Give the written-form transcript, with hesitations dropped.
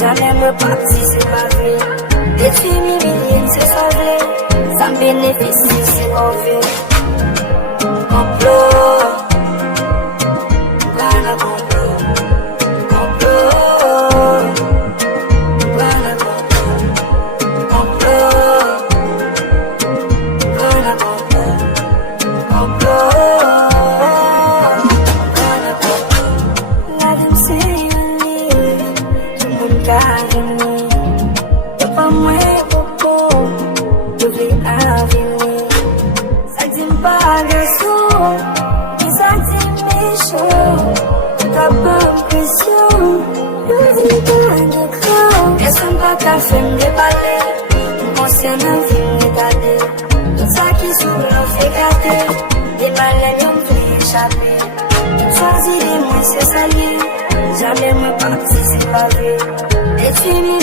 Jamais me parti, c'est pas vrai. Détruire mes milliers, c'est sauvé. Sans bénéfice, c'est mauvais. Complot. Voilà complot. Complot. Voilà complot. Complot. Voilà complot. Complot. Voilà complot. Let him say you need. Y'a pas moins beaucoup de vie à venir. Ça dit pas le son, ça dit méchant. T'as pas l'impression, je dis pas de cran. Personne pas qu'à faire me déballer. Mon conscient n'a vu me regarder. Tout ça qui s'ouvre l'on fait gâter. Des malins y'ont fait échapper. Choisis les moins c'est salier. Jamais me parti c'est pas vrai. Détruire